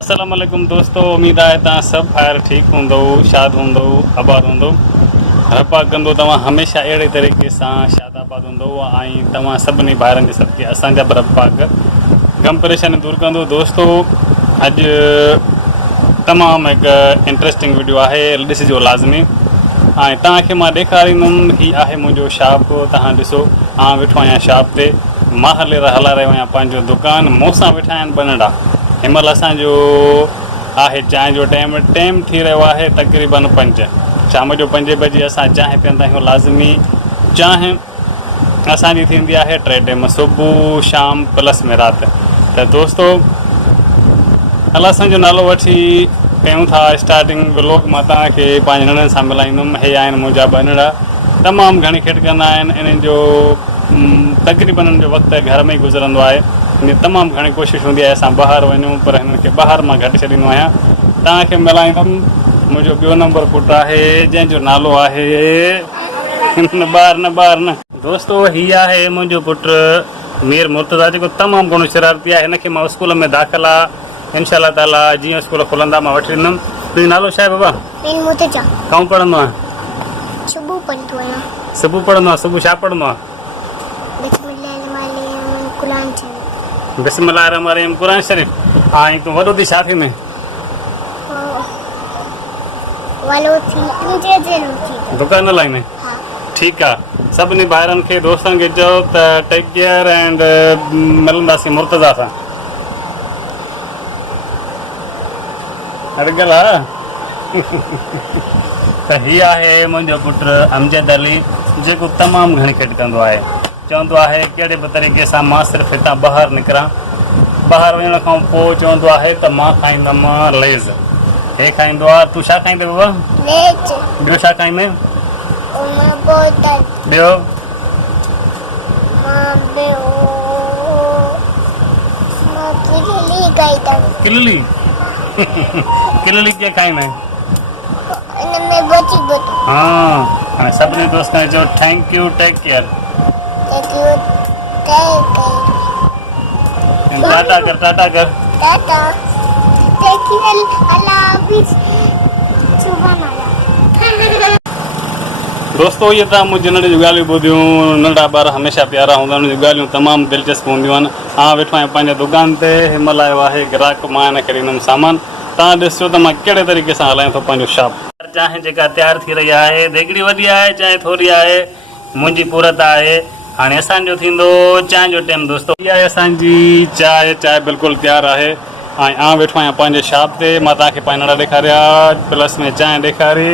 अस्सलाम वालेकुम दोस्तों, उम्मीद है तव्हां सभु ॿाहिरि ठीकु हूंदव, शाद हूंदव, आबाद हूंदव। रब्बा कंदो तव्हां हमेशह अहिड़े तरीक़े सां शाद आबाद हूंदव ऐं तव्हां सभिनी ॿाहिरनि जे सदके असांजा बि रब पाक गम परेशानी दूरि कंदो। दोस्तो अॼु तमामु हिकु इंट्रस्टिंग वीडियो आहे, ॾिसिजो लाज़मी। ऐं तव्हांखे मां ॾेखारींदुमि, हीअ आहे मुंहिंजो शॉप। तव्हां ॾिसो, आउं वेठो आहियां शॉप ते, मां हलाए रहियो आहियां पंहिंजो दुकानु। मूंसां वेठा आहिनि बनड़ा। हिनमहिल असांजो आहे चांहि जो टाइम थी रहियो आहे तक़रीबन 5 शाम जो 5 बजे। असां चांहि पीअंदा आहियूं लाज़मी। चांहि असांजी थींदी आहे 3 टाइम, सुबुह शाम प्लस में राति। त दोस्तो हल असांजो नालो वठी कयूं था स्टार्टिंग व्लॉग। मां तव्हांखे पंहिंजे नंढनि सां मिलाईंदुमि। हे आहिनि मुंहिंजा बनड़ा, तमामु घणी खिट कंदा आहिनि। इन्हनि जो तक़रीबन इन्हनि जो वक़्तु घर में ई गुज़रंदो आहे। इन तमामु घणी कोशिशि हूंदी आहे असां ॿाहिरि वञूं, पर हिननि खे ॿाहिरि मां घटि छॾींदो आहियां। तव्हांखे मिलाईंदुमि मुंहिंजो ॿियो नंबर पुटु आहे, जंहिंजो नालो आहे ॿार न दोस्तो, हीअ आहे मुंहिंजो पुटु मीर मुर्तज़ा, जेको तमामु घणो शरारती आहे। हिनखे मां स्कूल में दाख़िल आहे इनशा ताला, जीअं स्कूल खुलंदा मां वठी ॾींदुमि। तुंहिंजो नालो छा आहे बाबा? काऊं पढ़ंदो आहे? सुबुह पढ़ंदो आहे। सुबुह छा पढ़ंदो आहे? बिस्मिल्लाहिर्रहमानिर्रहीम क़ुरान शरीफ़। ऐं तूं वॾो थी छा थींदे? दुकान हलाईंदे? ठीकु आहे। सभिनी ॿाहिरनि खे दोस्तनि खे चओ त टेक केयर एंड मिलंदासीं मुर्तज़ा सां। अड़गल आहे। त हीअ आहे मुंहिंजो पुटु अमजद अली, जेको तमामु घणी खिट कंदो आहे। चवंदो आहे कहिड़े बि तरीक़े सां मां सिर्फ़ु हितां ॿाहिरि निकिरां। ॿाहिरि वञण खां पोइ चवंदो आहे त मां खाईंदुमि लेज़। हे खाईंदो आहे। तूं छा खाईंदे बाबा? ॿियो छा खाईंदे? ॿियो? किलली। किलली कीअं खाईंदे? हाँ, हाणे सभिनी दोस्तनि चयो thank you, take care. Ta-ta कर, टाटा कर। दोस्तो ये तव्हां मुंहिंजी नंढी जूं ॻाल्हियूं ॿुधियूं। नंढा ॿार हमेशह प्यारा हूंदा आहिनि, उन्हनि जूं ॻाल्हियूं तमामु दिलचस्प हूंदियूं आहिनि। वेठो आहियां पंहिंजे दुकान ते। हिनमहिल आयो आहे ग्राहक, मां हिनखे ॾींदुमि सामान। तव्हां ॾिसो त मां कहिड़े तरीक़े सां हलायां थो पंहिंजो शॉप। चांहि जेका तयारु थी रही आहे, देगिड़ी वॾी आहे, चांहि थोरी आहे, मुंहिंजी पूरत आहे। हाणे असांजो थींदो चांहि जो टाइम। दोस्तो इहा आहे असांजी चांहि बिल्कुलु तयारु आहे। ऐं आउं वेठो आहियां पंहिंजे शॉप ते। मां तव्हांखे पंहिंजा नंढा ॾेखारिया, प्लस में चांहि ॾेखारी।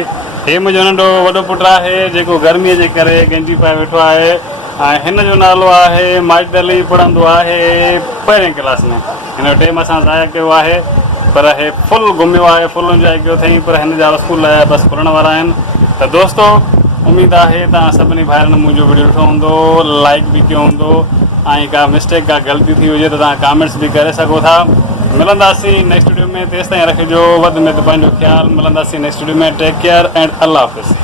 हे मुंहिंजो नंढो वॾो पुटु आहे, जेको गर्मीअ जे करे गंजी पाए वेठो आहे। ऐं हिन जो नालो आहे माजिद अली, पढ़ंदो आहे 1वीं क्लास में। हिन जो टाइम असां ज़ाया कयो आहे, पर हे फुल घुमियो आहे, फुल इंजॉय कयो अथई। पर हिन जा स्कूल बसि खुलण वारा आहिनि। त दोस्तो उमेद आहे तव्हां सभिनी भाइरनि मुंहिंजो वीडियो ॾिठो हूंदो, लाइक बि कयो हूंदो। ऐं का मिस्टेक, का ग़लती थी हुजे त तव्हां कमेंट्स बि करे सघो था। मिलंदासीं नेक्स्ट वीडियो में। तेसिताईं रखिजो वधि में वधि पंहिंजो ख़्यालु। मिलंदासीं नेक्स्ट वीडियो में। टेक केयर एंड अल्लाह हाफ़िज़।